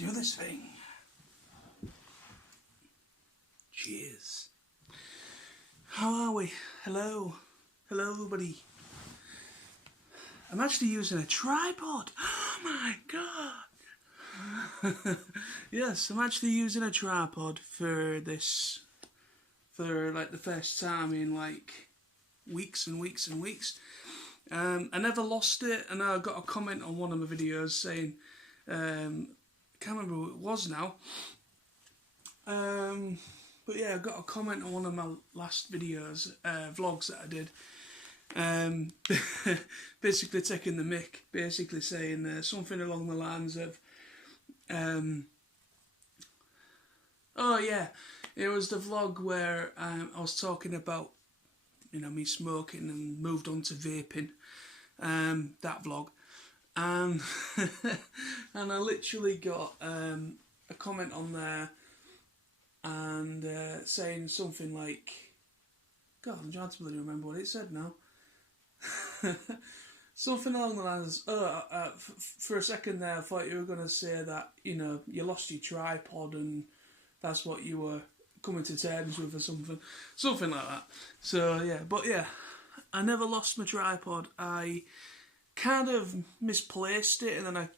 do this thing. Cheers. How are we? Hello. Hello, everybody. I'm actually using a tripod. Oh my god. Yes, I'm actually using a tripod for this, for like the first time in like weeks and weeks and weeks. I never lost it, and I got a comment on one of my videos saying, I can't remember who it was now, but yeah, I got a comment on one of my last videos, vlogs that I did, basically taking the mick, basically saying something along the lines of, oh yeah, it was the vlog where I was talking about, you know, me smoking and moved on to vaping, that vlog, and and I literally got a comment on there and saying something like, God, I'm trying to really remember what it said now. Something along the lines, for a second there I thought you were going to say that, you know, you lost your tripod and that's what you were coming to terms with or something like that. So yeah, but yeah, I never lost my tripod. I kind of misplaced it, and then I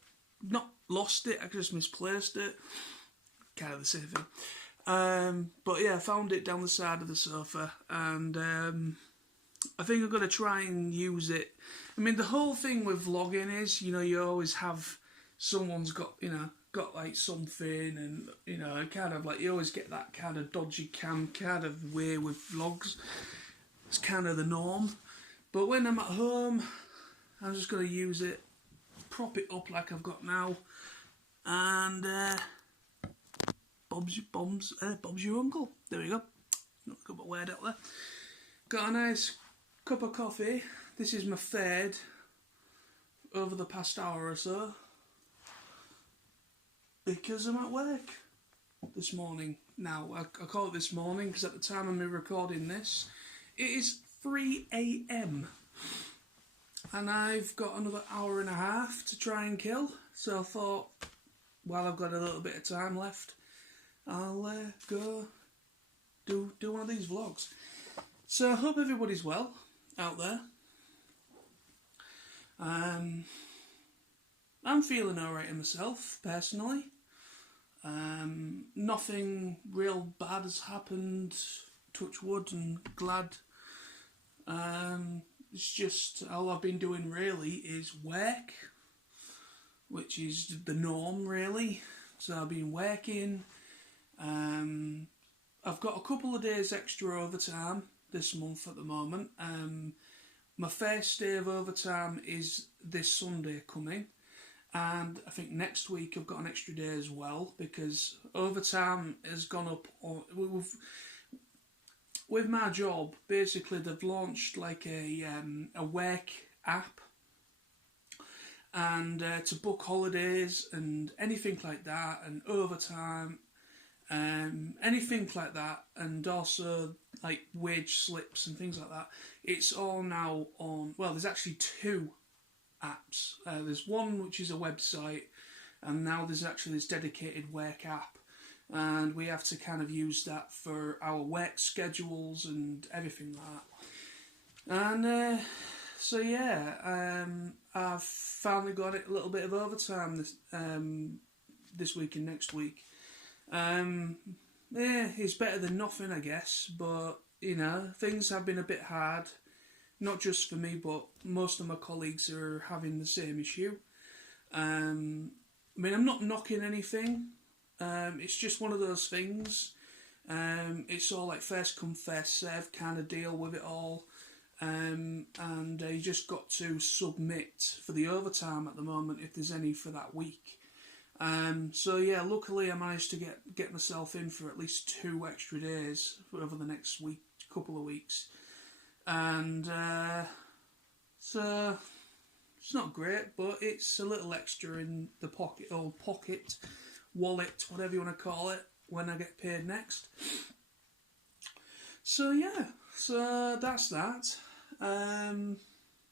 not lost it, I just misplaced it. Kind of the same thing. But yeah, I found it down the side of the sofa, and I think I'm going to try and use it. I mean, the whole thing with vlogging is, you know, you always have someone's got, you know, got like something, and, you know, kind of like you always get that kind of dodgy cam kind of way with vlogs. It's kind of the norm. But when I'm at home, I'm just going to use it, prop it up like I've got now, and Bob's your uncle. There we go. Not a good word out there. Got a nice cup of coffee. This is my third over the past hour or so, because I'm at work this morning. Now, I call it this morning because at the time of me recording this, it is 3 AM. And I've got another hour and a half to try and kill. So I thought, while I've got a little bit of time left, I'll go do one of these vlogs. So I hope everybody's well out there. I'm feeling alright in myself, personally. Nothing real bad has happened, touch wood, and glad. It's just, all I've been doing really is work, which is the norm really. So I've been working. I've got a couple of days extra overtime this month at the moment. My first day of overtime is this Sunday coming, and I think next week I've got an extra day as well, because overtime has gone up with my job. Basically, they've launched like a work app, and to book holidays and anything like that, and overtime, anything like that, and also like wage slips and things like that. It's all now on, well, there's actually two apps. There's one which is a website, and now there's actually this dedicated work app, and we have to kind of use that for our work schedules and everything like that. And so yeah, I've finally got a little bit of overtime this week and next week. Yeah, it's better than nothing, I guess, but, you know, things have been a bit hard, not just for me, but most of my colleagues are having the same issue. I mean, I'm not knocking anything, it's just one of those things. It's all like first come, first serve kind of deal with it all, and you just got to submit for the overtime at the moment, if there's any for that week. So yeah, luckily I managed to get myself in for at least 2 extra days over the next couple of weeks, and so it's not great, but it's a little extra in the pocket, wallet, whatever you want to call it, when I get paid next. So yeah, so that's that.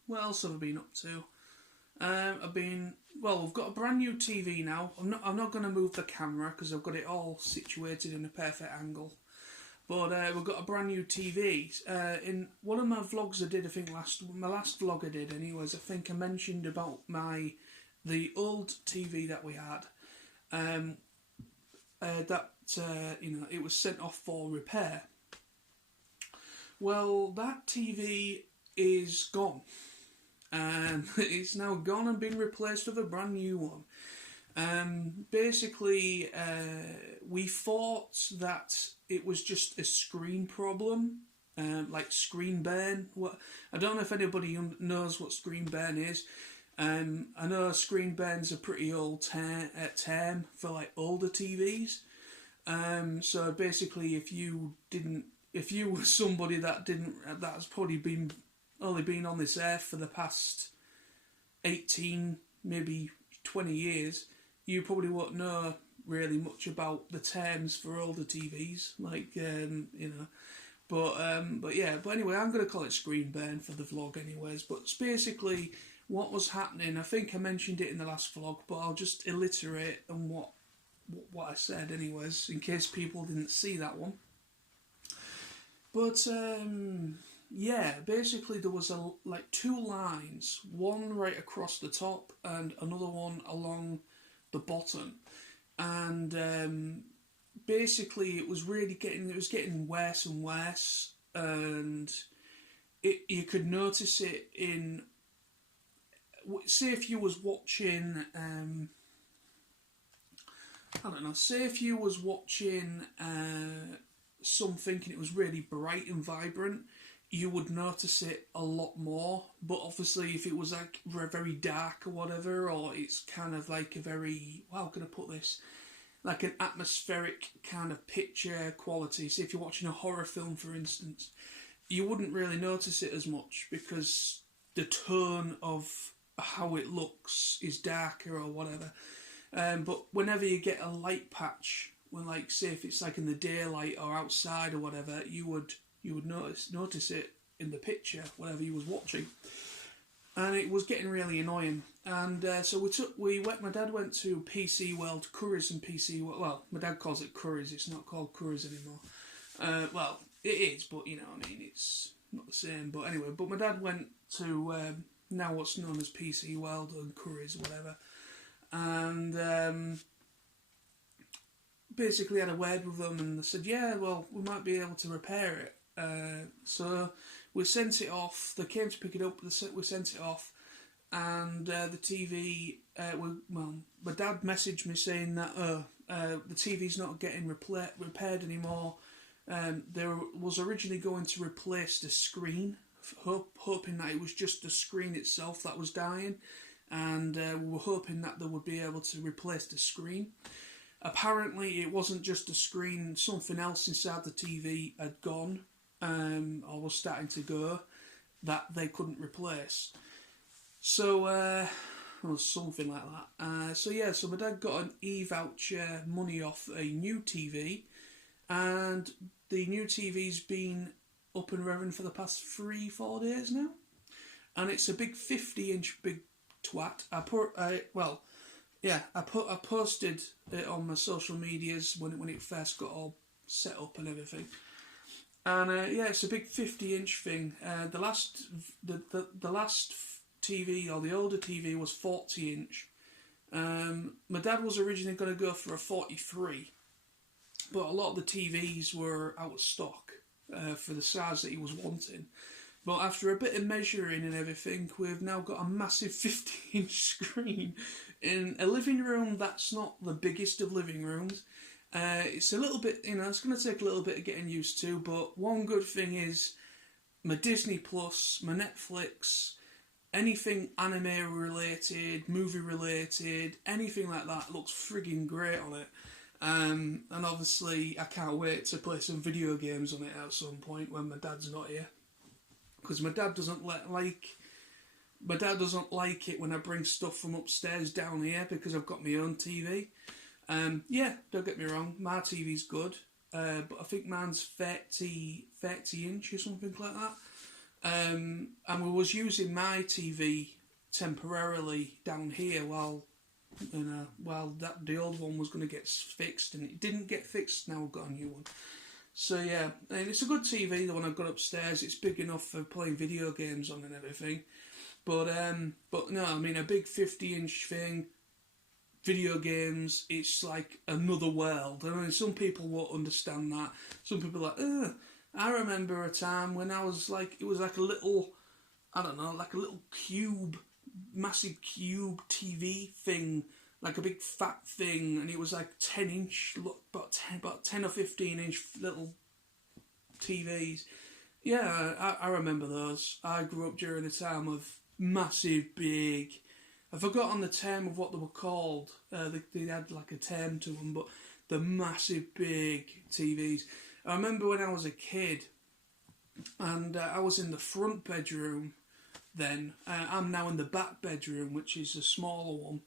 What else have I been up to? We've got a brand new TV now. I'm not going to move the camera because I've got it all situated in a perfect angle. But we've got a brand new TV. In one of my vlogs I did, I think my last vlog I did anyways, I think I mentioned about the old TV that we had. It was sent off for repair. Well, that TV is gone. It's now gone and been replaced with a brand new one. We thought that it was just a screen problem, like screen burn. I don't know if anybody knows what screen burn is. I know screen burn's a pretty old term for like older TVs. So basically, if you were somebody that's probably only been on this earth for the past 18, maybe 20 years, you probably won't know really much about the terms for older TVs, But anyway, I'm going to call it screen burn for the vlog anyways. But it's basically what was happening. I think I mentioned it in the last vlog, but I'll just illiterate on what I said anyways, in case people didn't see that one. But basically there was two lines, one right across the top and another one along the bottom, and basically it was getting worse and worse, and you could notice it in, say if you was watching say if you was watching something and it was really bright and vibrant, you would notice it a lot more. But obviously if it was like very dark or whatever, or it's kind of like a very, how can I put this, like an atmospheric kind of picture quality, so if you're watching a horror film for instance, you wouldn't really notice it as much because the tone of how it looks is darker or whatever. But whenever you get a light patch, when say if it's like in the daylight or outside or whatever, you would notice it in the picture, whatever you was watching, and it was getting really annoying. And so my dad went to PC World, Curry's and PC World. Well, my dad calls it Curry's. It's not called Curry's anymore. Well, it is, but you know what I mean. It's not the same. But anyway, my dad went to now what's known as PC World and Curry's, whatever. And basically had a word with them, and they said, yeah, well, we might be able to repair it. So we sent it off. They came to pick it up. We sent it off, and the TV. My dad messaged me saying that the TV's not getting repaired anymore. There was originally going to replace the screen, hoping that it was just the screen itself that was dying. And we were hoping that they would be able to replace the screen. Apparently it wasn't just the screen, something else inside the TV had gone, or was starting to go, that they couldn't replace. So, or something like that. So my dad got an e-voucher money off a new TV, and the new TV's been up and running for the past 3-4 days now. And it's a big 50-inch big twat. I posted it on my social medias when it first got all set up and everything. And it's a big 50-inch thing. The last TV, or the older TV, was 40-inch. My dad was originally going to go for a 43, but a lot of the TVs were out of stock for the size that he was wanting. But after a bit of measuring and everything, we've now got a massive 50-inch screen in a living room that's not the biggest of living rooms. It's a little bit, it's going to take a little bit of getting used to, but one good thing is my Disney Plus, my Netflix, anything anime related, movie related, anything like that looks frigging great on it. And obviously I can't wait to play some video games on it at some point when my dad's not here. Because my dad doesn't like it when I bring stuff from upstairs down here because I've got my own TV. Don't get me wrong, my TV's good, but I think mine's 30 inch or something like that. And we was using my TV temporarily down here while that the old one was going to get fixed, and it didn't get fixed. Now we've got a new one. So yeah, and it's a good TV. The one I've got upstairs, it's big enough for playing video games on and everything. But no, I mean a big 50-inch thing, video games. It's like another world. I mean, some people won't understand that. Some people are like, ugh. I remember a time when I was like, it was like a little, I don't know, like a little cube, massive cube TV thing, like a big fat thing, and it was like 10-inch, about 10 or 15-inch little TVs. Yeah, I remember those. I grew up during a time of massive, big. I've forgotten the term of what they were called. They had like a term to them, but the massive, big TVs. I remember when I was a kid, and I was in the front bedroom then. I'm now in the back bedroom, which is a smaller one.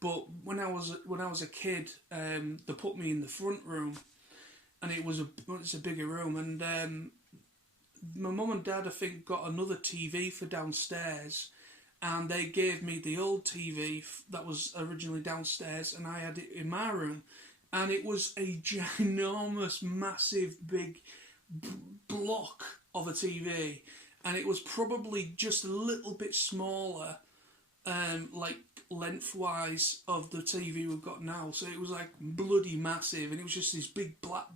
But when I was a kid, they put me in the front room, and it's a bigger room. And my mum and dad, I think, got another TV for downstairs, and they gave me the old TV that was originally downstairs, and I had it in my room. And it was a ginormous, massive, big block of a TV. And it was probably just a little bit smaller, like lengthwise of the TV we've got now. So it was like bloody massive, and it was just this big black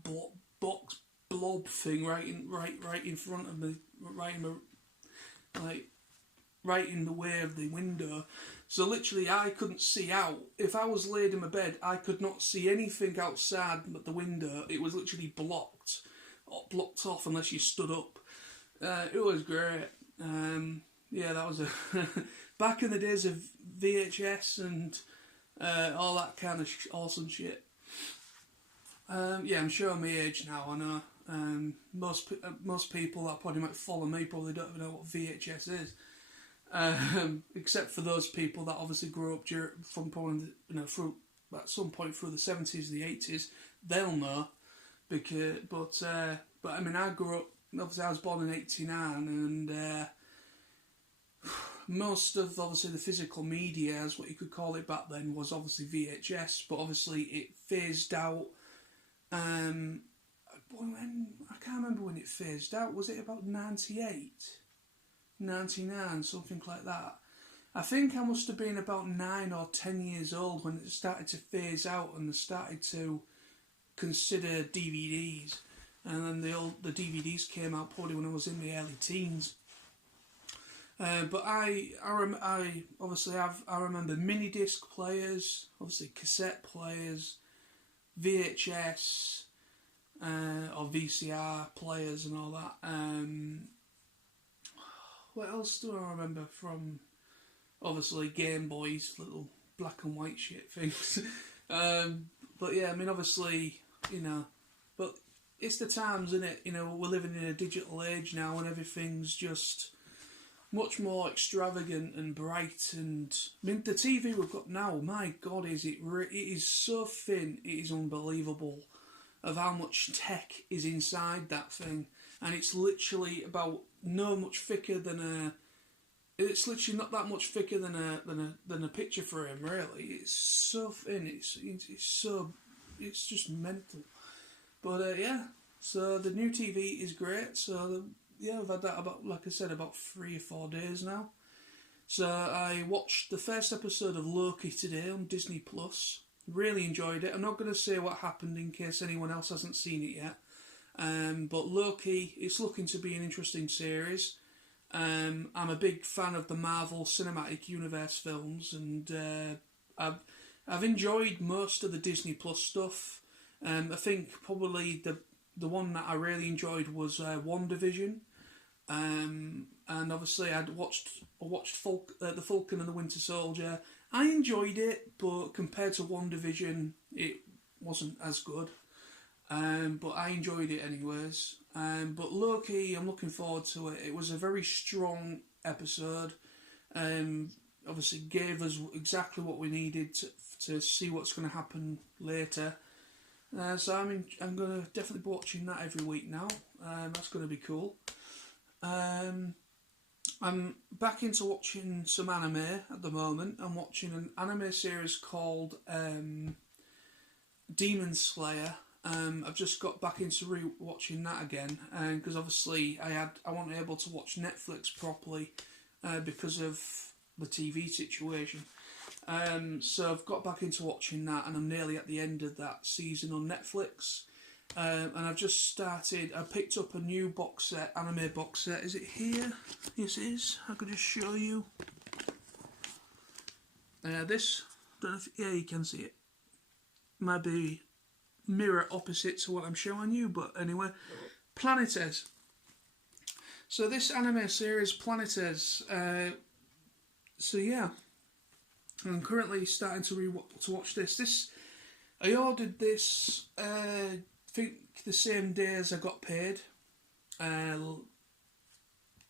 box blob thing right in front of me, right in the way of the window. So literally I couldn't see out. If I was laid in my bed, I could not see anything outside but the window. It was literally blocked off unless you stood up. It was great. Yeah, that was back in the days of VHS and all that kind of awesome shit. Yeah, I'm showing my age now, I know. Most people that probably might follow me probably don't even know what VHS is. Except for those people that obviously grew up through at some point through the 70s, the 80s, they'll know. But I mean, I grew up. Obviously, I was born in '89, and most of obviously the physical media, as what you could call it back then, was obviously VHS. But obviously, it phased out. When I can't remember when it phased out. Was it about 98? 99, something like that. I think I must have been about 9 or 10 years old when it started to phase out and they started to consider DVDs. And then the DVDs came out probably when I was in the early teens. But I remember mini disc players, obviously cassette players, VHS or VCR players and all that. What else do I remember from, obviously, Game Boys, little black and white shit things. But yeah, I mean, obviously, but it's the times, isn't it? We're living in a digital age now, and everything's just much more extravagant and bright. And I mean, the TV we've got now, my God, it is so thin, it is unbelievable of how much tech is inside that thing. And it's literally about much thicker than it's literally not that much thicker than a picture frame, really. It's so thin. It's just mental. But yeah, so the new TV is great. So yeah, I've had that about 3 or 4 days now. So I watched the first episode of Loki today on Disney Plus. Really enjoyed it. I'm not going to say what happened in case anyone else hasn't seen it yet. But Loki, it's looking to be an interesting series. I'm a big fan of the Marvel Cinematic Universe films, and I've enjoyed most of the Disney Plus stuff. I think probably the one that I really enjoyed was WandaVision. And obviously I watched The Falcon and the Winter Soldier. I enjoyed it, but compared to WandaVision, it wasn't as good. But I enjoyed it anyways. But Loki, I'm looking forward to it. It was a very strong episode. Obviously gave us exactly what we needed to see what's going to happen later. So I'm going to definitely be watching that every week now. That's going to be cool. I'm back into watching some anime at the moment. I'm watching an anime series called Demon Slayer. I've just got back into watching that again, because obviously I wasn't able to watch Netflix properly because of the TV situation. So I've got back into watching that, and I'm nearly at the end of that season on Netflix. And I've just started. I picked up a new box set, anime box set. Is it here? Yes, it is. I could just show you. This. Don't know if, yeah, you can see it. Might be mirror opposite to what I'm showing you, but anyway, Planetes. So this anime series, Planetes. So yeah, I'm currently starting to watch this. I ordered this. I think the same day as I got paid.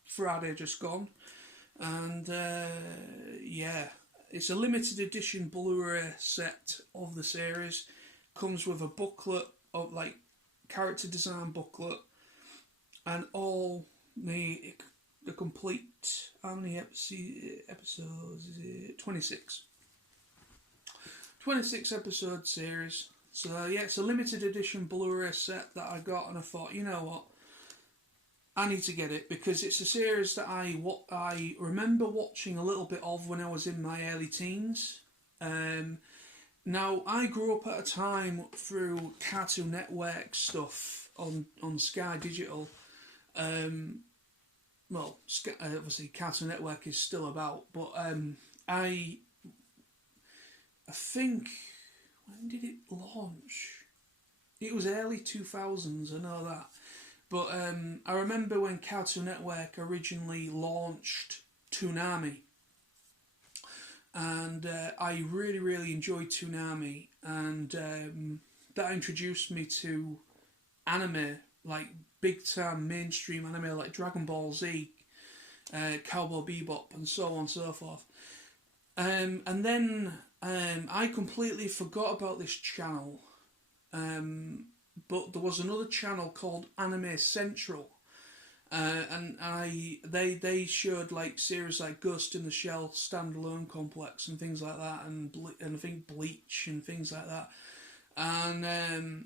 Friday just gone, and yeah, it's a limited edition Blu-ray set of the series. Comes with a booklet of like character design booklet, and all the complete. How many episodes is it? 26. 26 episode series. So yeah, it's a limited edition Blu-ray set that I got, and I thought, you know what, I need to get it because it's a series that I remember watching a little bit of when I was in my early teens. Now I grew up at a time through Cartoon Network stuff on Sky Digital. Well, obviously Cartoon Network is still about, but I think, when did it launch? It was early 2000s, I know that. But I remember when Cartoon Network originally launched Toonami. And I really, really enjoyed Toonami. And that introduced me to anime, like big time mainstream anime like Dragon Ball Z, Cowboy Bebop, and so on and so forth. And then I completely forgot about this channel. But there was another channel called Anime Central, and they showed like series like Ghost in the Shell Standalone Complex and things like that, and I think Bleach and things like that, and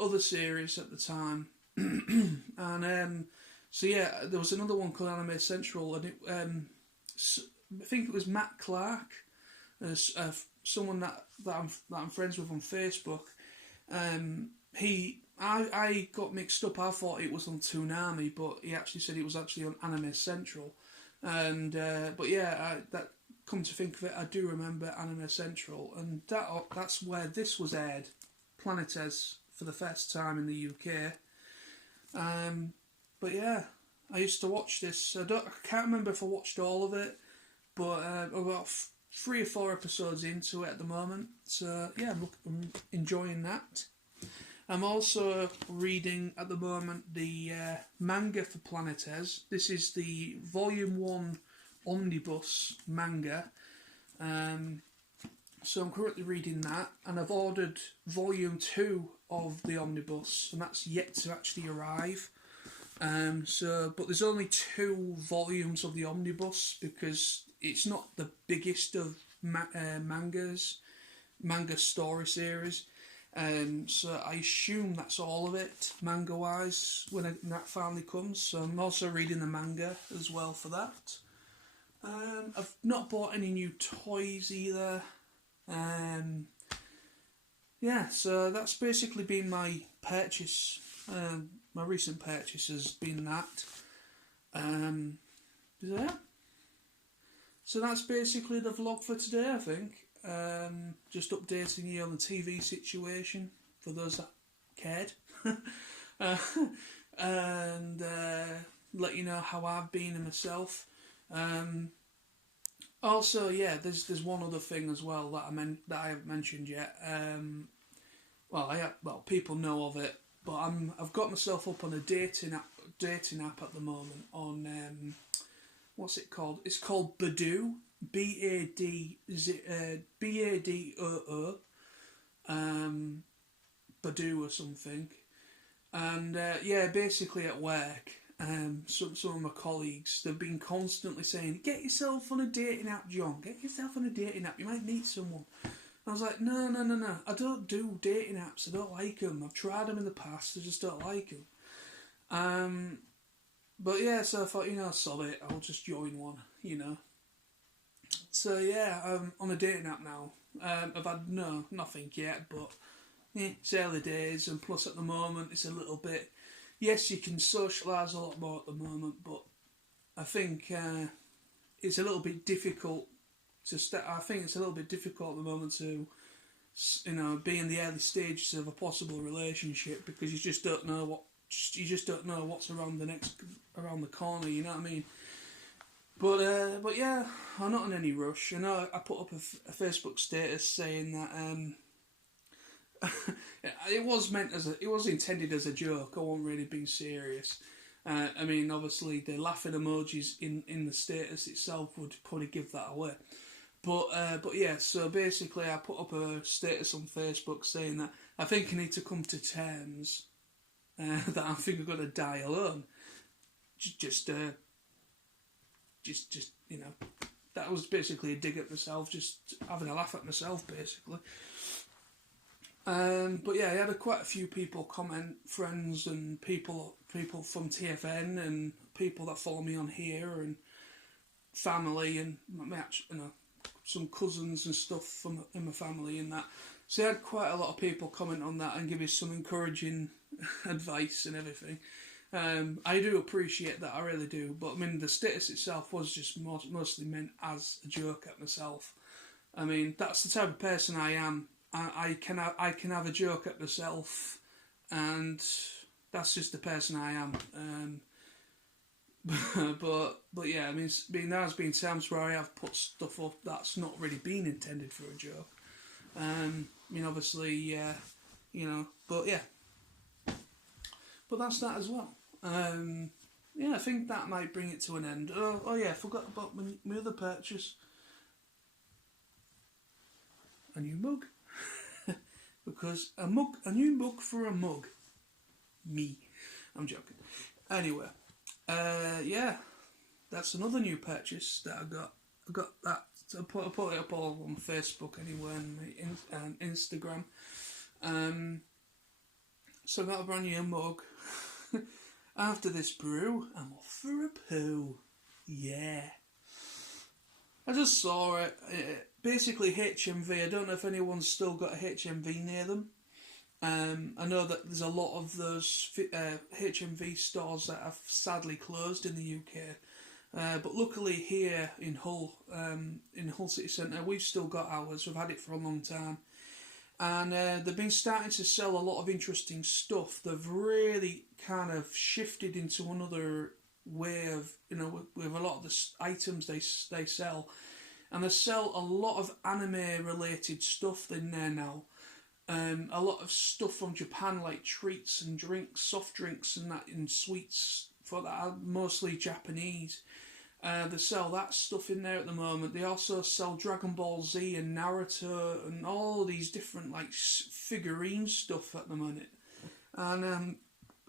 other series at the time, and so yeah, there was another one called Anime Central, and I think it was Matt Clark, someone that I'm friends with on Facebook. I got mixed up. I thought it was on Toonami, but he actually said it was actually on Anime Central. And but yeah, that come to think of it, I do remember Anime Central, and that's where this was aired, Planetes, for the first time in the UK. But yeah, I used to watch this. I can't remember if I watched all of it, but about 3 or 4 episodes into it at the moment. So yeah, I'm enjoying that. I'm also reading at the moment the manga for Planetes. This is the Volume 1 Omnibus manga. So I'm currently reading that, and I've ordered Volume 2 of the Omnibus, and that's yet to actually arrive. But there's only 2 volumes of the Omnibus because it's not the biggest of manga story series. So I assume that's all of it, manga-wise, when that finally comes. So I'm also reading the manga as well for that. I've not bought any new toys either. Yeah, so that's basically been my purchase. My recent purchase has been that. Yeah. So that's basically the vlog for today, I think. Just updating you on the TV situation for those that cared, and let you know how I've been and myself. Also, yeah, there's one other thing as well that I haven't mentioned yet. People know of it, but I've got myself up on a dating app at the moment on what's it called? It's called Badoo. Badoo, Badoo or something, and yeah, basically at work, some of my colleagues, they've been constantly saying, get yourself on a dating app, John, get yourself on a dating app, you might meet someone. I was like, no, I don't do dating apps, I don't like them, I've tried them in the past, I just don't like them. But yeah, so I thought, sod it, I'll just join one, So yeah, I'm on a dating app now. I've had nothing yet, but it's early days, and plus at the moment it's a little bit, yes, you can socialise a lot more at the moment, but I think it's a little bit difficult I think it's a little bit difficult at the moment to, be in the early stages of a possible relationship, because you just don't know what's around the corner. You know what I mean? But yeah, I'm not in any rush. I know I put up a Facebook status saying that it was intended as a joke. I wasn't really being serious. I mean, obviously the laughing emojis in the status itself would probably give that away. But yeah, so basically I put up a status on Facebook saying that I think I need to come to terms that I think I'm going to die alone. Just that was basically a dig at myself, just having a laugh at myself, basically. But yeah, I had quite a few people comment, friends and people from TFN and people that follow me on here and family and some cousins and stuff in my family and that. So I had quite a lot of people comment on that and give me some encouraging advice and everything. I do appreciate that, I really do. But I mean, the status itself was just mostly meant as a joke at myself. I mean, that's the type of person I am. I can have a joke at myself, and that's just the person I am. But yeah, I mean, there's been times where I have put stuff up that's not really been intended for a joke. I mean, obviously, but yeah. But that's that as well. Yeah, I think that might bring it to an end. Oh yeah, I forgot about my other purchase. A new mug. Because a new mug for a mug. Me. I'm joking. Anyway, yeah, that's another new purchase that I got. I got that. I put it up all on Facebook anyway and Instagram. So I got a brand new mug. After this brew, I'm off for a poo. Yeah. I just saw it. Basically HMV. I don't know if anyone's still got a HMV near them. I know that there's a lot of those HMV stores that have sadly closed in the UK. But luckily here in Hull City Centre, we've still got ours. We've had it for a long time. And they've been starting to sell a lot of interesting stuff. They've really kind of shifted into another way of, with a lot of the items they sell. And they sell a lot of anime-related stuff in there now. A lot of stuff from Japan, like treats and drinks, soft drinks and that, and sweets for that are mostly Japanese. They sell that stuff in there at the moment. They also sell Dragon Ball Z and Naruto and all these different figurine stuff at the minute. And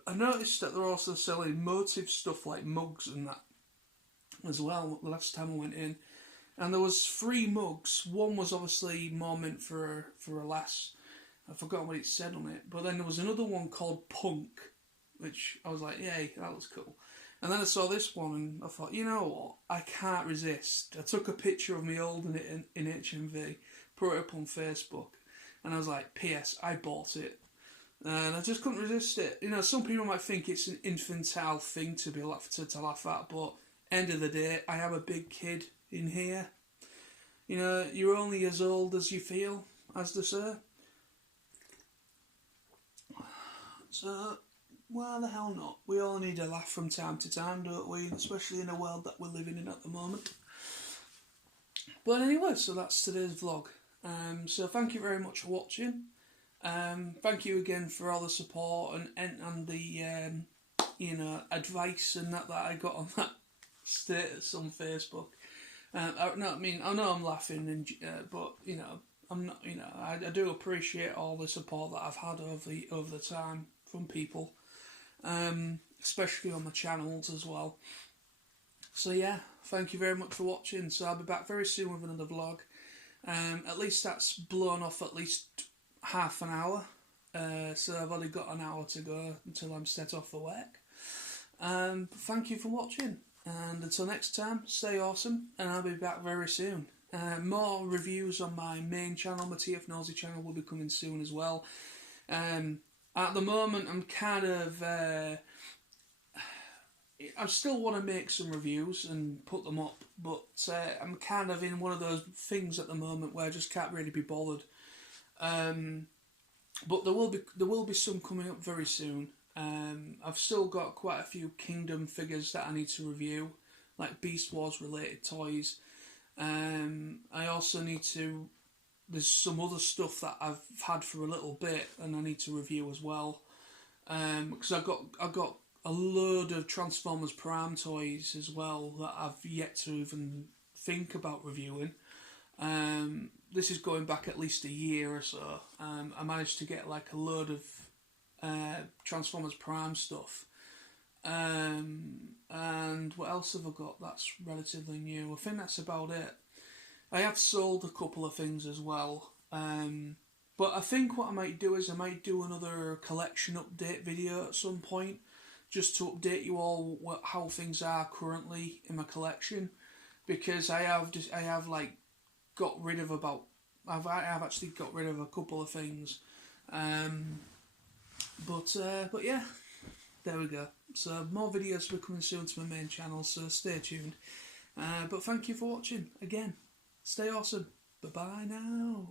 I noticed that they're also selling motive stuff like mugs and that as well. The last time I went in, and there was 3 mugs. One was obviously more meant for a lass. I forgot what it said on it. But then there was another one called Punk, which I was like, yay, that looks cool. And then I saw this one and I thought, you know what, I can't resist. I took a picture of me holding it in HMV, put it up on Facebook, and I was like, P.S. I bought it. And I just couldn't resist it. Some people might think it's an infantile thing to laugh at, but end of the day, I am a big kid in here. You're only as old as you feel, as they say. So, why the hell not? We all need a laugh from time to time, don't we? Especially in a world that we're living in at the moment. But anyway, so that's today's vlog. So thank you very much for watching. Thank you again for all the support and the advice and that I got on that status on Facebook. I know I'm laughing, but I'm not. I do appreciate all the support that I've had over the time from people. especially on the channels as well. So yeah, thank you very much for watching. So I'll be back very soon with another vlog. At least that's blown off at least half an hour. So I've only got an hour to go until I'm set off for work. Thank you for watching, and until next time, stay awesome, and I'll be back very soon. More reviews on my main channel, my TF Nosy channel, will be coming soon as well. At the moment, I'm kind of... I still want to make some reviews and put them up, but I'm kind of in one of those things at the moment where I just can't really be bothered. But there will be some coming up very soon. I've still got quite a few Kingdom figures that I need to review, like Beast Wars related toys. I also need to... There's some other stuff that I've had for a little bit and I need to review as well. Because I've got a load of Transformers Prime toys as well that I've yet to even think about reviewing. This is going back at least a year or so. I managed to get like a load of Transformers Prime stuff. And what else have I got that's relatively new? I think that's about it. I have sold a couple of things as well. But I think what I might do is I might do another collection update video at some point, just to update you all how things are currently in my collection, because I have like got rid of about... I have actually got rid of a couple of things. But yeah, there we go. So more videos will be coming soon to my main channel, so stay tuned. But thank you for watching again. Stay awesome. Bye bye now.